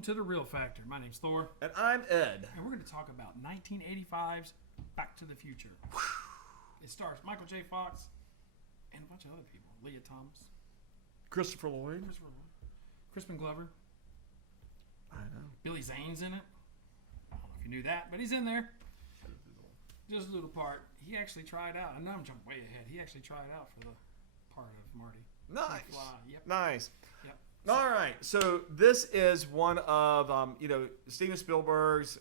Welcome to The Real Factor. My name's Thor. And I'm Ed. And we're going to talk about 1985's Back to the Future. It stars Michael J. Fox and a bunch of other people. Leah Thomas. Christopher Lloyd. Crispin Glover. I know. Billy Zane's in it. I don't know if you knew that, but he's in there. Just a little part. He actually tried out. I know I'm jumping way ahead. He actually tried out for the part of Marty. Nice. Yep. Nice. Yep. All right. So this is one of, Steven Spielberg's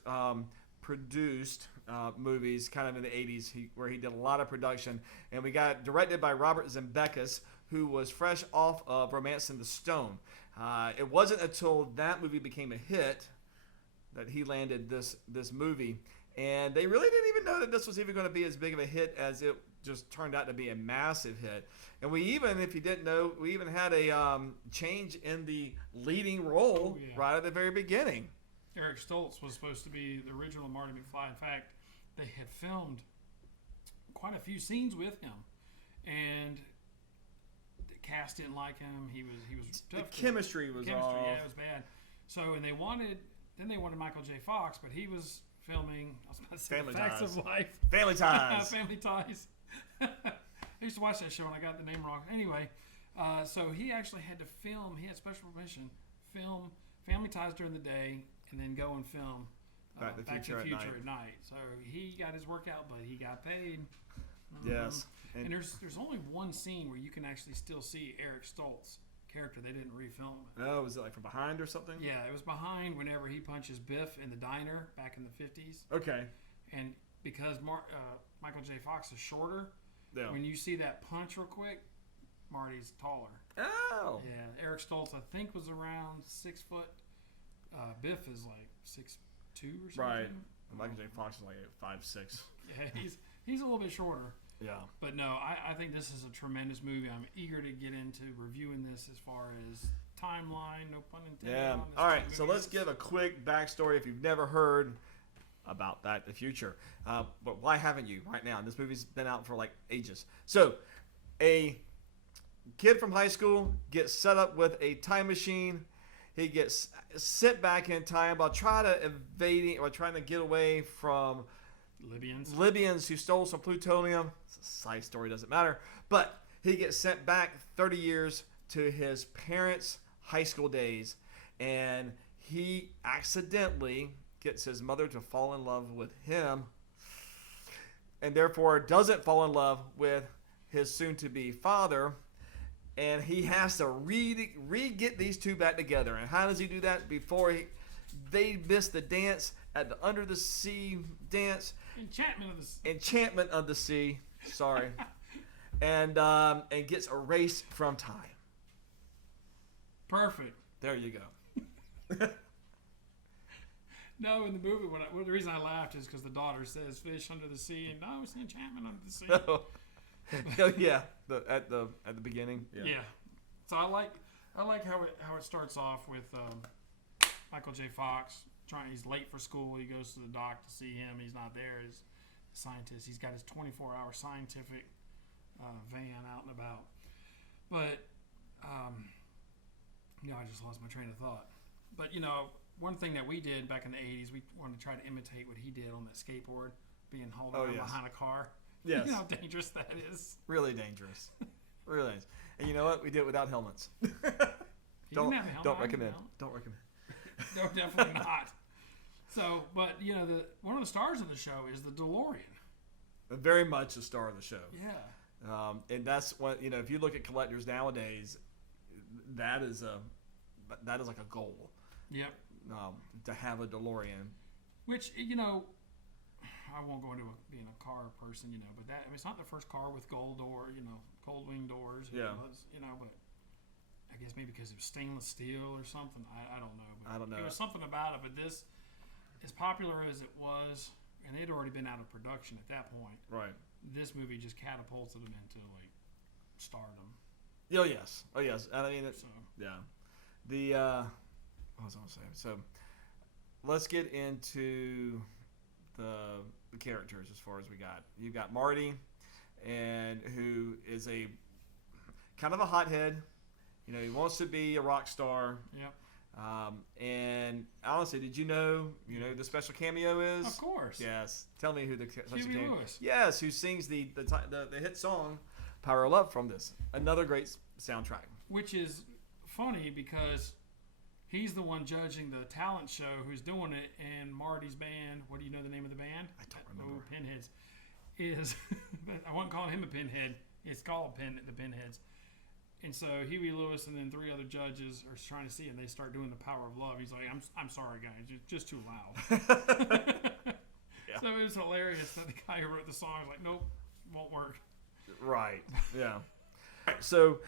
produced movies kind of in the 80s where he did a lot of production. And we got directed by Robert Zemeckis, who was fresh off of Romancing the Stone. It wasn't until that movie became a hit that he landed this movie. And they really didn't even know that this was even going to be as big of a hit as it just turned out to be a massive hit. And we even, if you didn't know, we even had a change in the leading role right at the very beginning. Eric Stoltz was supposed to be the original Marty McFly. In fact, they had filmed quite a few scenes with him. And the cast didn't like him. He was tough. The chemistry was off. Yeah, it was bad. So, and they wanted Michael J. Fox, but he was filming, I was about to say, Family Facts Ties. of Life. Family Ties. Family Ties. I used to watch that show and I got the name wrong. Anyway, so he actually had to film, he had special permission, film Family Ties during the day and then go and film Back to the Future at night. So he got his workout, but he got paid. Yes. And there's only one scene where you can actually still see Eric Stoltz character. They didn't refilm it. Oh, was it like from behind or something? Yeah, it was behind whenever he punches Biff in the diner back in the 50s. Okay. And because Michael J. Fox is shorter, when you see that punch real quick, Marty's taller. Oh. Yeah, Eric Stoltz I think was around 6 foot. Biff is like 6'2" or something. Right. Michael J. Fox is like 5'6". Yeah, he's a little bit shorter. Yeah. But no, I think this is a tremendous movie. I'm eager to get into reviewing this as far as timeline, no pun intended. Yeah. All right, so let's give a quick backstory if you've never heard about Back to the Future. But why haven't you right now? This movie's been out for like ages. So a kid from high school gets set up with a time machine. He gets sent back in time while trying to get away from Libyans who stole some plutonium. It's a side story, doesn't matter. But he gets sent back 30 years to his parents' high school days, and he accidentally gets his mother to fall in love with him, and therefore doesn't fall in love with his soon-to-be father, and he has to re-get these two back together. And how does he do that? Before they miss the dance at the Under the Sea dance. Enchantment of the Sea. Sorry. and gets erased from time. Perfect. There you go. No, in the movie, the reason I laughed is because the daughter says "fish under the sea," and no, it's an enchantment under the sea. Oh, yeah. At the beginning. Yeah. So I like how it starts off with Michael J. Fox. He's late for school. He goes to the doc to see him. He's not there as a scientist. He's got his 24-hour scientific van out and about. But, I just lost my train of thought. But, one thing that we did back in the 80s, we wanted to try to imitate what he did on that skateboard, being hauled around behind a car. Yes. You know how dangerous that is. Really dangerous. Really dangerous. And you know what? We did it without helmets. Don't recommend. Don't recommend. No, definitely not. So, but one of the stars of the show is the DeLorean. Very much a star of the show. Yeah. And that's what if you look at collectors nowadays, that is like a goal. Yep. To have a DeLorean. Which I won't go into being a car person, but it's not the first car with gold wing doors. Yeah. But I guess maybe because it was stainless steel or something. I don't know. But I don't know. There was something about it, but this, as popular as it was, and they'd already been out of production at that point. Right. This movie just catapulted them into stardom. Oh yes. And I mean, yeah. What was I going to say? So, let's get into the characters as far as we got. You've got Marty, and who is a kind of a hothead. He wants to be a rock star. Yep. And honestly, did you know who the special cameo is? Of course. Yes. Tell me who the special Huey cameo. Lewis. Yes, who sings the hit song "Power of Love" from this. Another great soundtrack. Which is funny because he's the one judging the talent show who's doing it, and Marty's band. What do you know the name of the band? I don't remember. Oh, Pinheads. Is I wasn't calling him a pinhead. It's called the Pinheads. And so Huey Lewis and then 3 other judges are trying to see it, and they start doing the Power of Love. He's like, I'm sorry, guys, it's just too loud. Yeah. So it was hilarious that the guy who wrote the song was like, nope, won't work. Right. Yeah. So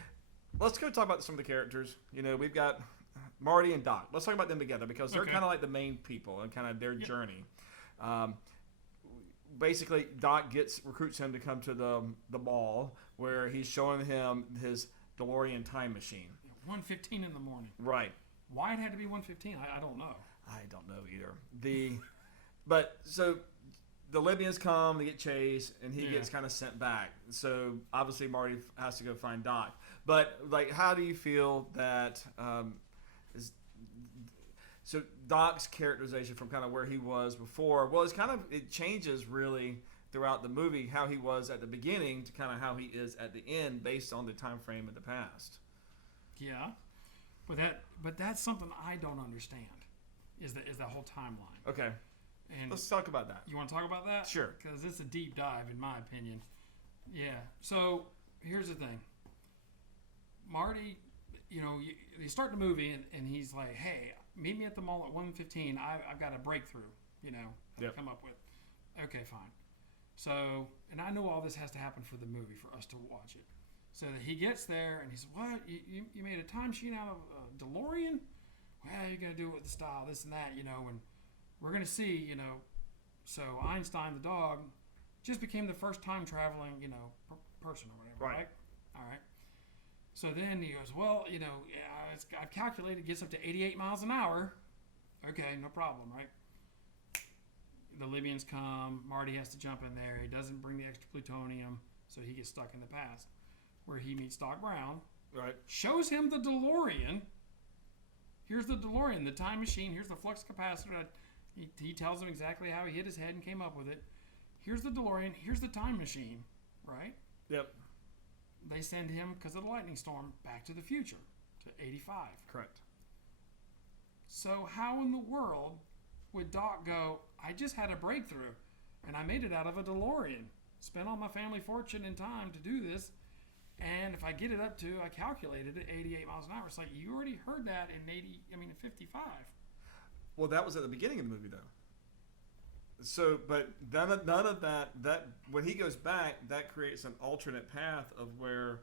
let's go talk about some of the characters. We've got Marty and Doc. Let's talk about them together because they're kind of like the main people and kind of their journey. Basically, Doc recruits him to come to the mall where he's showing him his DeLorean time machine. 1:15 in the morning. Right. Why it had to be 1:15, I don't know. I don't know either. But so the Libyans come, they get chased, and he gets kind of sent back. So obviously Marty has to go find Doc. But how do you feel that? So Doc's characterization from kind of where he was before, it changes really throughout the movie how he was at the beginning to kind of how he is at the end based on the time frame in the past. Yeah, but that's something I don't understand. Is that whole timeline? Okay, and let's talk about that. You want to talk about that? Sure. Because it's a deep dive, in my opinion. Yeah. So here's the thing. Marty, they start the movie and he's like, "Hey, meet me at the mall at 1:15. I've got a breakthrough. I've come up with." Okay, fine. So, and I know all this has to happen for the movie for us to watch it. So that he gets there and he says, "What? You made a time machine out of a DeLorean? Well, you're gonna do it with the style, this and that, and we're gonna see, So Einstein, the dog, just became the first time traveling, person or whatever, right? All right. So then he goes, well, I've calculated it gets up to 88 miles an hour. Okay, no problem, right? The Libyans come. Marty has to jump in there. He doesn't bring the extra plutonium, so he gets stuck in the past, where he meets Doc Brown. Right. Shows him the DeLorean. Here's the DeLorean, the time machine. Here's the flux capacitor. He tells him exactly how he hit his head and came up with it. Here's the DeLorean. Here's the time machine, right? Yep. They send him, because of the lightning storm, back to the future, to 85. Correct. So how in the world would Doc go, I just had a breakthrough, and I made it out of a DeLorean. Spent all my family fortune and time to do this, and if I get it up to, I calculated it, 88 miles an hour. It's like, you already heard that in 55. Well, that was at the beginning of the movie, though. So, but none of that when he goes back, that creates an alternate path of where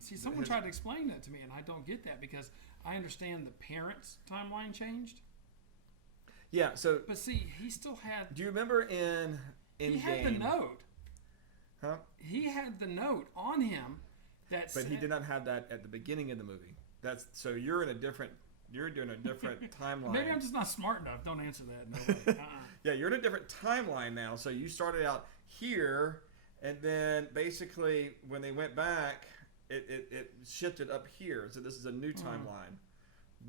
someone tried to explain that to me, and I don't get that because I understand the parents' timeline changed. Yeah. So, but see, he still had. Do you remember in he had the note? Huh? He had the note on him that. But he did not have that at the beginning of the movie. So you're in a different. You're doing a different timeline. Maybe I'm just not smart enough. Don't answer that. No. Yeah, you're in a different timeline now. So you started out here, and then basically when they went back, it shifted up here. So this is a new timeline.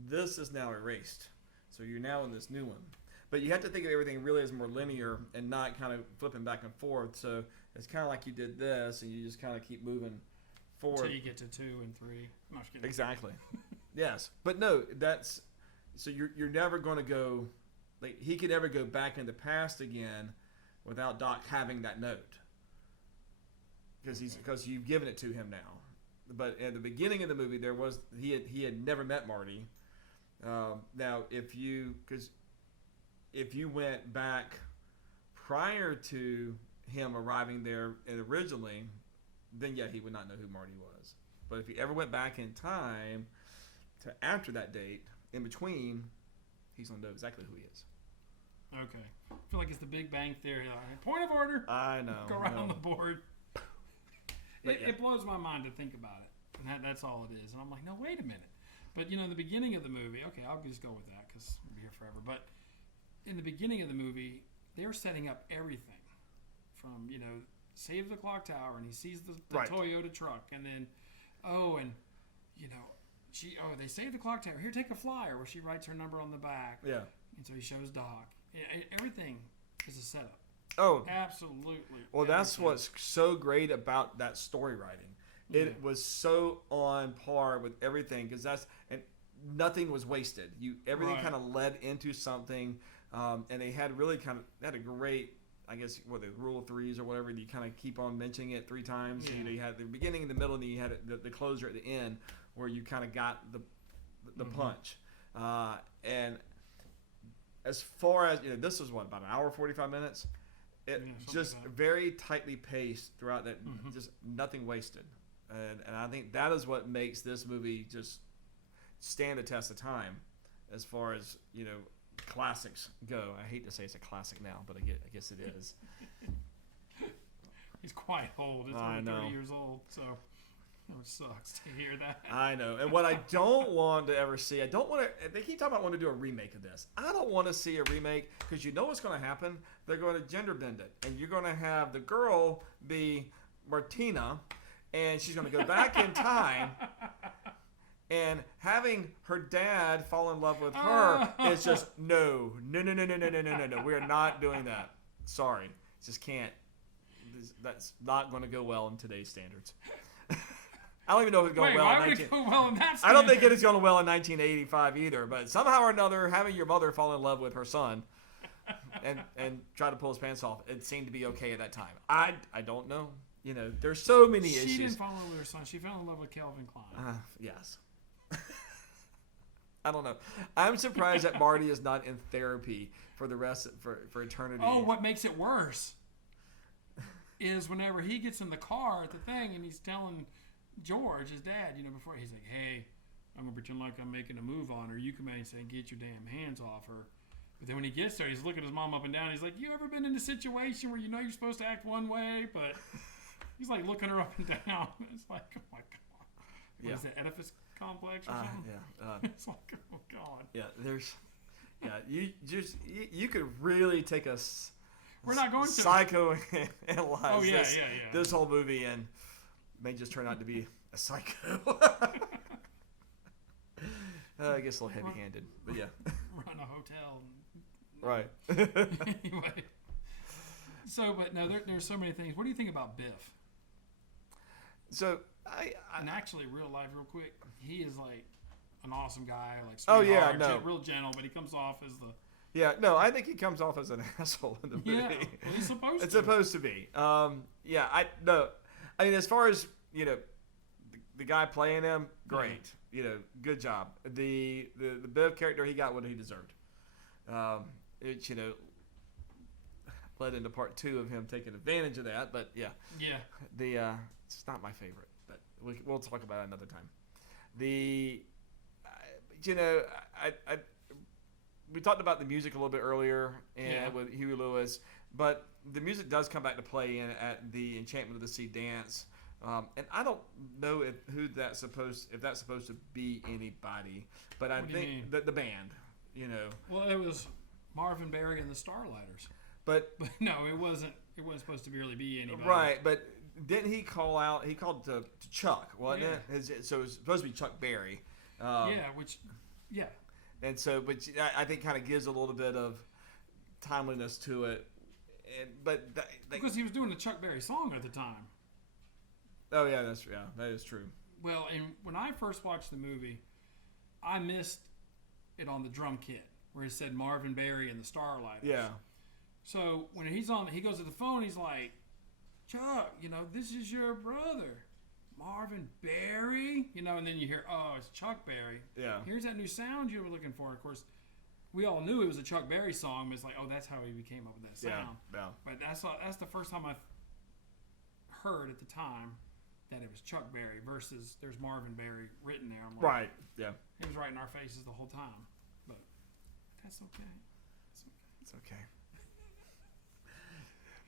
This is now erased. So you're now in this new one. But you have to think of everything really as more linear and not kind of flipping back and forth. So it's kind of like you did this, and you just kind of keep moving forward. Until you get to 2 and 3. I'm just kidding. Exactly. Yes, but no, that's so you're never going to go. Like he could never go back in the past again without Doc having that note because you've given it to him now. But at the beginning of the movie, he had never met Marty. Now, if you went back prior to him arriving there originally, then yeah, he would not know who Marty was. But if he ever went back in time to after that date, in between, he's going to know exactly who he is. Okay. I feel like it's the Big Bang Theory. Point of order. I know. Go around the board. But it blows my mind to think about it. And that's all it is. And I'm like, no, wait a minute. But, the beginning of the movie, okay, I'll just go with that because we'll be here forever. But in the beginning of the movie, they're setting up everything from, Save the Clock Tower, and he sees the right. Toyota truck. And then, they saved the clock tower. Here, take a flyer where she writes her number on the back. Yeah. And so he shows Doc. Everything is a setup. Oh, absolutely. Well, that's what's so great about that story writing. It was so on par with everything and nothing was wasted. Everything kind of led into something, and they had a great, I guess, the rule of threes or whatever. You kind of keep on mentioning it 3 times. Yeah. You had the beginning, the middle, and then you had the closer at the end, where you kind of got the punch. And as far as this was about an hour 45 minutes. It just like very tightly paced throughout that, just nothing wasted. And I think that is what makes this movie just stand the test of time as far as, classics go. I hate to say it's a classic now, but I guess it is. He's quite old. It's only 30 years old, so it sucks to hear that. I know. And what I don't want to ever see, they keep talking about wanting to do a remake of this. I don't want to see a remake because you know what's going to happen. They're going to gender bend it. And you're going to have the girl be Martina, and she's going to go back in time. And having her dad fall in love with her is just no. We are not doing that. Sorry. Just can't. That's not going to go well in today's standards. I don't even know if it's going well. Why would it go well in that? I don't think it is going well in 1985 either. But somehow or another, having your mother fall in love with her son and try to pull his pants off, it seemed to be okay at that time. I don't know. There's so many issues. She didn't fall in love with her son. She fell in love with Calvin Klein. Yes. I don't know. I'm surprised that Marty is not in therapy for the rest for eternity. Oh, what makes it worse is whenever he gets in the car at the thing and he's telling George, his dad, before he's like, "Hey, I'm gonna pretend like I'm making a move on her. You come in and say, get your damn hands off her." But then when he gets there, he's looking at his mom up and down. He's like, "You ever been in a situation where you're supposed to act one way, but he's like looking her up and down?" It's like, oh my god, what is that, Oedipus complex or something? Yeah. It's like, oh god. Yeah, you could really take We're not going to psychoanalyze this whole movie and may just turn out to be a psycho. I guess a little heavy-handed, but yeah. Run a hotel. Right. Anyway. So, but no, there's so many things. What do you think about Biff? So, and actually, real life, real quick, he is like an awesome guy, like sweetheart, real gentle, but he comes off as the... Yeah, no, I think he comes off as an asshole in the movie. Yeah, well, he's supposed to. It's supposed to be. I mean, as far as, the guy playing him, great. Good job. The Biff character, he got what he deserved. It, led into part 2 of him taking advantage of that, but yeah. Yeah. It's not my favorite, but we'll talk about it another time. We talked about the music a little bit earlier with Huey Lewis, but the music does come back to play at the Enchantment of the Sea dance. And I don't know if that's supposed to be anybody, but I think the band, Well, it was Marvin Berry and the Starlighters. But no, it wasn't. It wasn't supposed to really be anybody. Right, but didn't he call out? He called to Chuck, wasn't it? So it was supposed to be Chuck Berry. And so, but I think kind of gives a little bit of timeliness to it. Because he was doing the Chuck Berry song at the time. Oh yeah, that is true. Well, and when I first watched the movie, I missed it on the drum kit where it said Marvin Berry and the Starlighters. Yeah. So when he goes to the phone, he's like, "Chuck, this is your brother, Marvin Berry." And then you hear, "Oh, it's Chuck Berry." Yeah. Here's that new sound you were looking for. Of course, we all knew it was a Chuck Berry song, but it's like, oh, that's how he came up with that sound. Yeah. But that's the first time I heard at the time that it was Chuck Berry versus there's Marvin Berry written there. I'm like, right. Yeah. He was right in our faces the whole time. But that's okay. It's okay.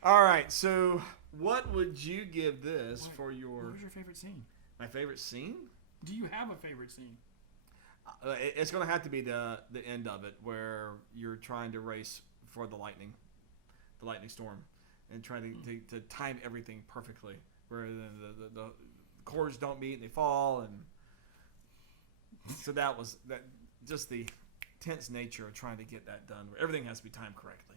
All right. So, what would you give this for your? What was your favorite scene? My favorite scene? Do you have a favorite scene? It's going to have to be the end of it where you're trying to race for the lightning storm, and trying to time everything perfectly, where the chords don't meet and they fall, and So that was that. Just the tense nature of trying to get that done. Everything has to be timed correctly.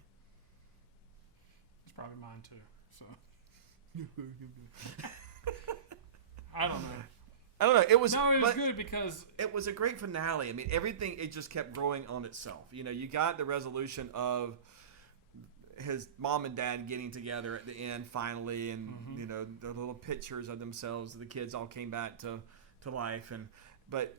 It's probably mine too. So I don't know. I don't know. It was good because it was a great finale. I mean, everything, it just kept growing on itself. You know, you got the resolution of his mom and dad getting together at the end finally, and you know, the little pictures of themselves, the kids all came back to life, but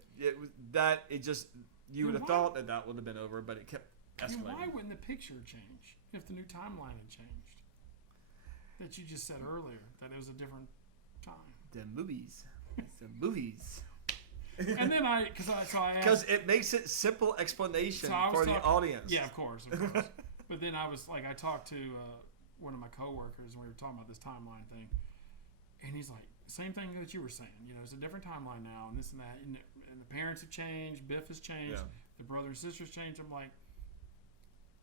it just you would have thought that would have been over, but it kept escalating. Why wouldn't the picture change if the new timeline had changed? That you just said earlier that it was a different time. The movies. It's the movies. And then because it makes it simple explanation for the audience. Yeah, of course. But then I talked to one of my coworkers and we were talking about this timeline thing, and he's like, same thing that you were saying. You know, it's a different timeline now, and this and that, and the parents have changed, Biff has changed, the brother and sisters changed. I'm like,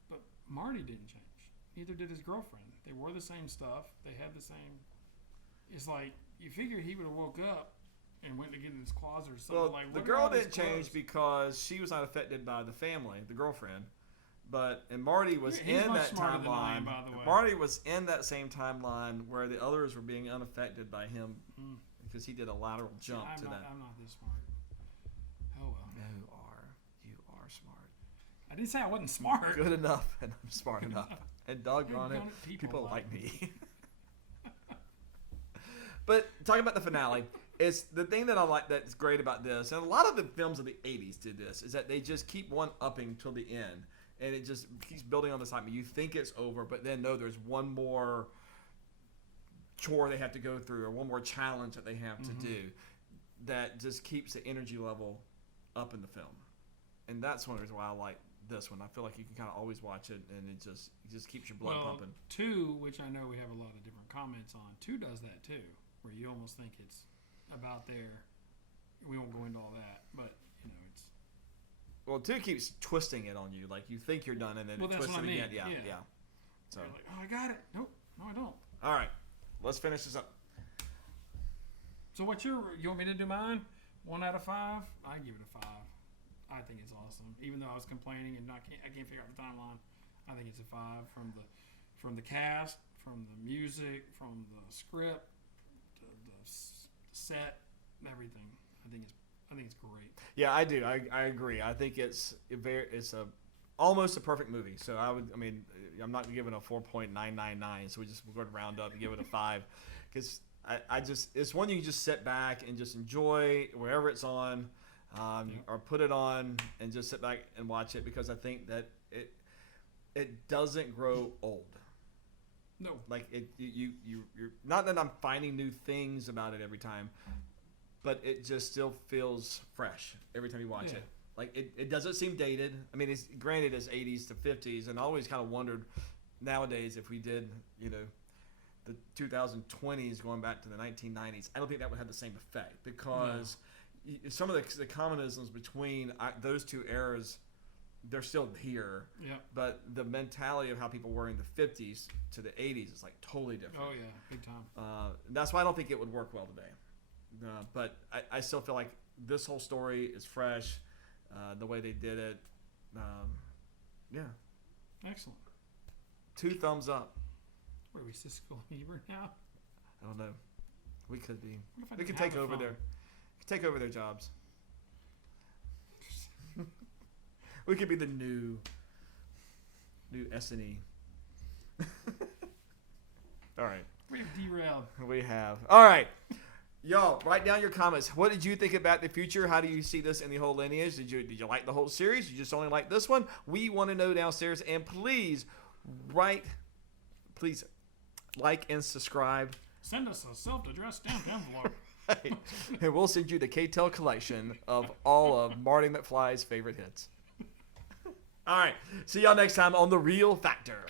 but Marty didn't change. Neither did his girlfriend. They wore the same stuff. They had the same. It's like you figure he would have woke up and went to get in his closet or something. Well, like, the girl didn't change because she was not affected by the family, the girlfriend. And Marty was in that timeline. By the way. Marty was in that same timeline where the others were being unaffected by him because he did a lateral jump to that. I'm not this smart. Oh well. You are smart. I didn't say I wasn't smart. Good enough, and I'm smart enough. And doggone it, people like me. But talking about the finale, it's the thing that I like that's great about this, and a lot of the films of the 80s did this, is that they just keep one upping till the end. And it just keeps building on this hype. You think it's over, but then no, there's one more chore they have to go through or one more challenge that they have to do that just keeps the energy level up in the film. And that's one of the reasons why I like this one. I feel like you can kind of always watch it, and it just keeps your blood pumping. 2, which I know we have a lot of different comments on, 2 does that too, where you almost think it's about there. We won't go into all that, but you know, it's. Well, 2 keeps twisting it on you. Like, you think you're done, and then it twists it again. Yeah. So, you're like, oh, I got it. Nope. No, I don't. All right. Let's finish this up. So, you want me to do mine? 1 out of 5? I give it a 5. I think it's awesome. Even though I was complaining and I can't figure out the timeline, I think it's a 5 from the cast, from the music, from the script, the set, everything. I think it's great. Yeah, I do. I agree. I think it's almost a perfect movie. So I'm not giving a 4.999. So we'll go to round up and give it a 5, because it's one you can just sit back and just enjoy wherever it's on, or put it on and just sit back and watch it, because I think that it doesn't grow old. No. Like you're not that I'm finding new things about it every time, but it just still feels fresh every time you watch it. Like it doesn't seem dated. I mean, it's granted it's 80s to 50s, and I always kind of wondered nowadays if we did, the 2020s going back to the 1990s, I don't think that would have the same effect, because some of the commonisms between those two eras, they're still here. Yeah. But the mentality of how people were in the 50s to the 80s is like totally different. Oh yeah, big time. That's why I don't think it would work well today. But I still feel like this whole story is fresh. The way they did it. Yeah. Excellent. 2 thumbs up. Where are we, Siskel and Ebert now? I don't know. We could be. We could take over their jobs. We could be the new S&E. All right. We have derailed. We have. All right. Y'all, write down your comments. What did you think about the future? How do you see this in the whole lineage? Did you like the whole series? You just only like this one? We want to know downstairs. And please like and subscribe. Send us a self-addressed stamped envelope. Right. And we'll send you the K-Tel collection of all of Marty McFly's favorite hits. All right. See y'all next time on The Real Factor.